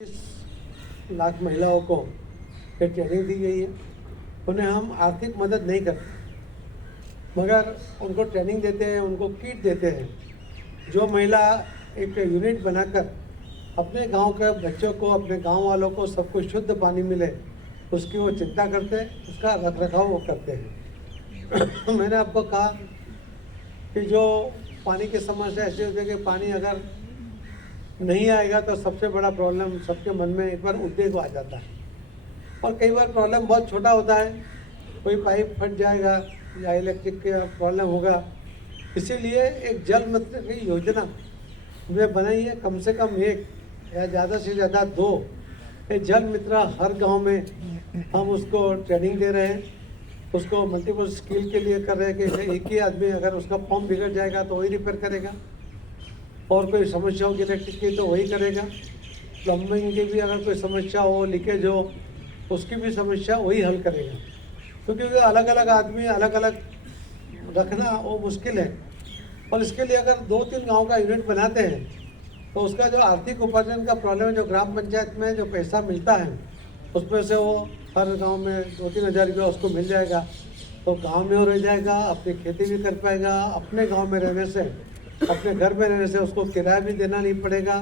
लाख महिलाओं को ये ट्रेनिंग दी गई है। उन्हें हम आर्थिक मदद नहीं करते मगर उनको ट्रेनिंग देते हैं, उनको किट देते हैं। जो महिला एक यूनिट बनाकर अपने गांव के बच्चों को, अपने गांव वालों को सबको शुद्ध पानी मिले, उसकी वो चिंता करते हैं, उसका रख रखाव वो करते हैं। मैंने आपको कहा कि जो पानी की समस्या ऐसी होती है कि पानी अगर नहीं आएगा तो सबसे बड़ा प्रॉब्लम सबके मन में एक बार उद्वेग आ जाता है। और कई बार प्रॉब्लम बहुत छोटा होता है, कोई पाइप फट जाएगा या इलेक्ट्रिक का प्रॉब्लम होगा। इसीलिए एक जल मित्र की योजना हमने बनाई है, कम से कम एक या ज़्यादा से ज़्यादा 2 ये जल मित्र हर गांव में हम उसको ट्रेनिंग दे रहे हैं। उसको मल्टीपल स्किल के लिए कर रहे हैं कि एक ही आदमी अगर उसका पंप बिगड़ जाएगा तो वही रिपेयर करेगा, और कोई समस्या होगी इलेक्ट्रिक की तो वही करेगा, प्लम्बिंग की भी अगर कोई समस्या हो, लीकेज हो, उसकी भी समस्या वही हल करेगा। क्योंकि अलग अलग आदमी अलग अलग रखना वो मुश्किल है। और इसके लिए अगर 2-3 गांव का यूनिट बनाते हैं तो उसका जो आर्थिक उपार्जन का प्रॉब्लम है, जो ग्राम पंचायत में जो पैसा मिलता है उसमें से वो हर गांव में 2-3 हज़ार रुपया उसको मिल जाएगा, तो गांव में वो रह जाएगा, अपनी खेती भी कर पाएगा। अपने गांव में रहने से, अपने घर में रहने से उसको किराया भी देना नहीं पड़ेगा,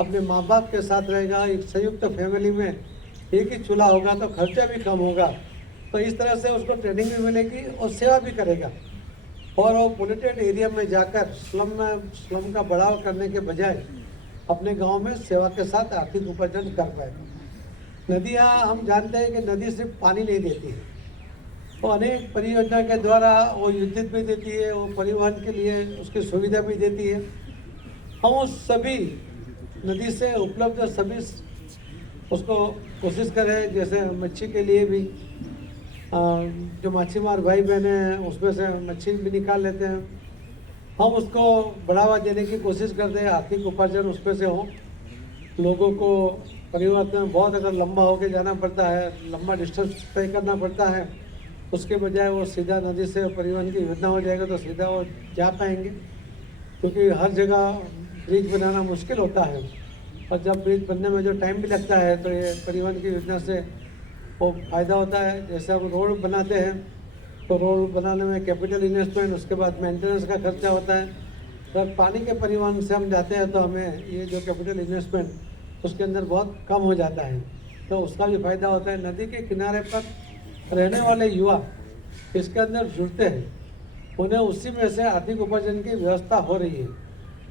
अपने माँ बाप के साथ रहेगा। एक संयुक्त फैमिली में एक ही चूल्हा होगा तो खर्चा भी कम होगा। तो इस तरह से उसको ट्रेनिंग भी मिलेगी और सेवा भी करेगा। और वो पोल्यूटेड एरिया में जाकर स्लम का बढ़ावा करने के बजाय अपने गांव में सेवा के साथ आर्थिक उपार्जन कर पाएगा। नदियाँ हम जानते हैं कि नदी सिर्फ पानी नहीं देती है, वो अनेक परियोजना के द्वारा वो विद्युत भी देती है, वो परिवहन के लिए उसकी सुविधा भी देती है। हम उस सभी नदी से उपलब्ध सभी उसको कोशिश करें, जैसे मच्छी के लिए भी जो मच्छीमार भाई बहन हैं उसमें से मच्छी भी निकाल लेते हैं, हम उसको बढ़ावा देने की कोशिश करते हैं। आर्थिक उपार्जन उसमें से हो, लोगों को परिवर्तन में बहुत अगर लंबा होके जाना पड़ता है, लंबा डिस्टेंस तय करना पड़ता है, उसके बजाय वो सीधा नदी से परिवहन की योजना हो जाएगा तो सीधा वो जा पाएंगे। क्योंकि हर जगह ब्रिज बनाना मुश्किल होता है, और जब ब्रिज बनने में जो टाइम भी लगता है तो ये परिवहन की योजना से वो फ़ायदा होता है। जैसे हम रोड बनाते हैं तो रोड बनाने में कैपिटल इन्वेस्टमेंट, उसके बाद मेंटेनेंस का खर्चा होता है। अगर पानी के परिवहन से हम जाते हैं तो हमें ये जो कैपिटल इन्वेस्टमेंट उसके अंदर बहुत कम हो जाता है, तो उसका भी फ़ायदा होता है। नदी के किनारे पर रहने वाले युवा इसके अंदर जुड़ते हैं, उन्हें उसी में से आर्थिक उपार्जन की व्यवस्था हो रही है।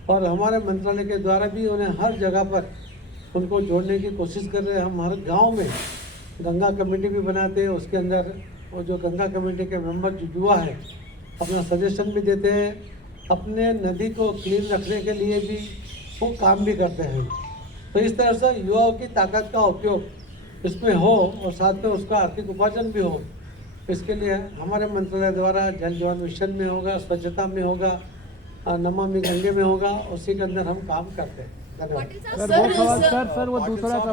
और हमारे मंत्रालय के द्वारा भी उन्हें हर जगह पर उनको जोड़ने की कोशिश कर रहे हैं। हम हर गांव में गंगा कमेटी भी बनाते हैं, उसके अंदर वो जो गंगा कमेटी के मेंबर जो युवा है अपना सजेशन भी देते हैं, अपने नदी को क्लीन रखने के लिए भी वो काम भी करते हैं। तो इस तरह से युवाओं की ताकत का उपयोग इसमें हो और साथ में उसका आर्थिक उपार्जन भी हो। इसके लिए हमारे मंत्रालय द्वारा जल जीवन मिशन में होगा, स्वच्छता में होगा, नमामि गंगे में होगा, उसी के अंदर हम काम करते हैं। धन्यवाद। सर वो दूसरा सवाल